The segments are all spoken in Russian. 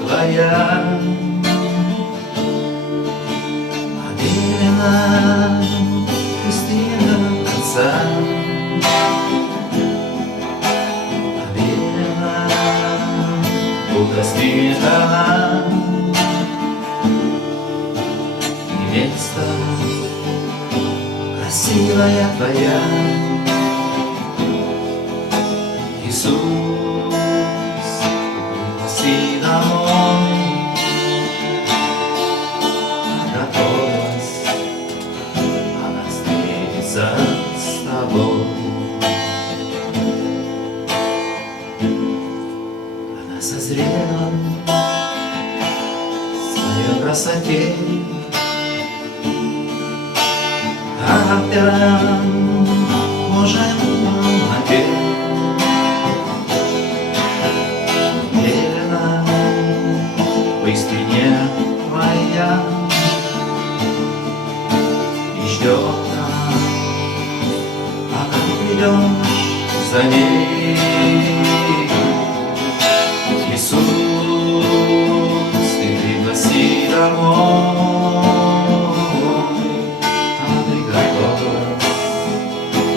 твоя, Аделина, пустина конца. Аделина, воспитана, невеста красивая твоя. Иисус, пригласи домой, готовилась она встретиться с тобой. Она созрела в своей красоте, характером можем напеть. Верена в истине твоя, и ждет она, пока придешь за ней. Иисус, ты пригласи домой, а ты готова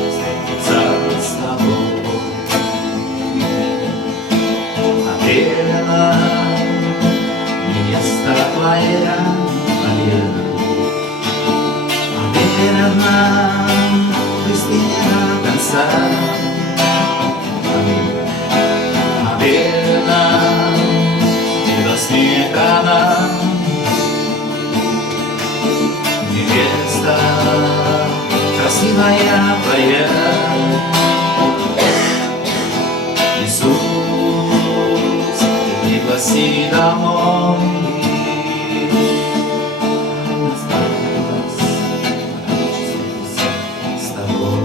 встретиться с тобой. Аделина, невеста твоя, Аделина, истина конца. Аделина, невоспитана, невеста красивая твоя. Иисус, пригласи домой, с тобой.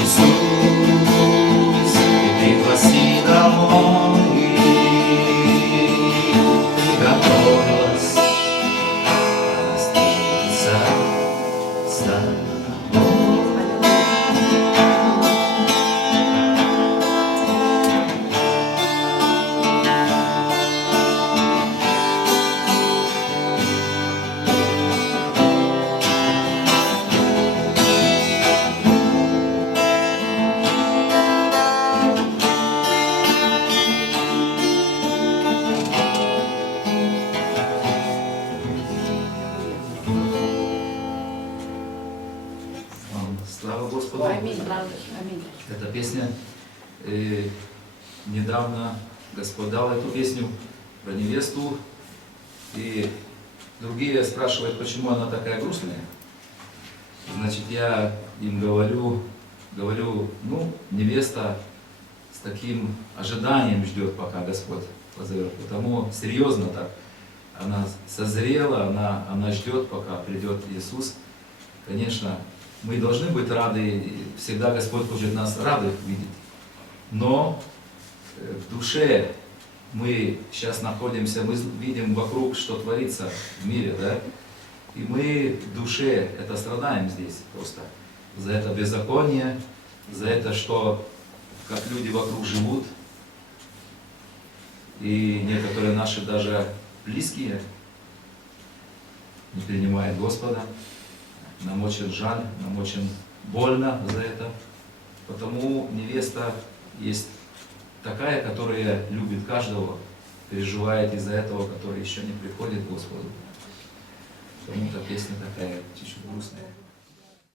Иисус, пригласи домой, готовилась встретиться с тобой. Слава Господу! Аминь. Аминь. Эта песня, недавно Господь дал эту песню про невесту, и другие спрашивают, почему она такая грустная. Значит, я им говорю, ну, невеста с таким ожиданием ждет, пока Господь позовет. Потому серьезно так, она созрела, она ждет, пока придет Иисус. Конечно, мы должны быть рады, и всегда Господь хочет нас рады видеть. Но в душе мы сейчас находимся, мы видим вокруг, что творится в мире, да? И мы в душе это страдаем здесь просто. За это беззаконие, за это, что как люди вокруг живут. И некоторые наши даже близкие не принимают Господа. Нам очень жаль, нам очень больно за это. Потому невеста есть такая, которая любит каждого, переживает из-за этого, который еще не приходит к Господу. Потому-то песня такая чуть-чуть грустная.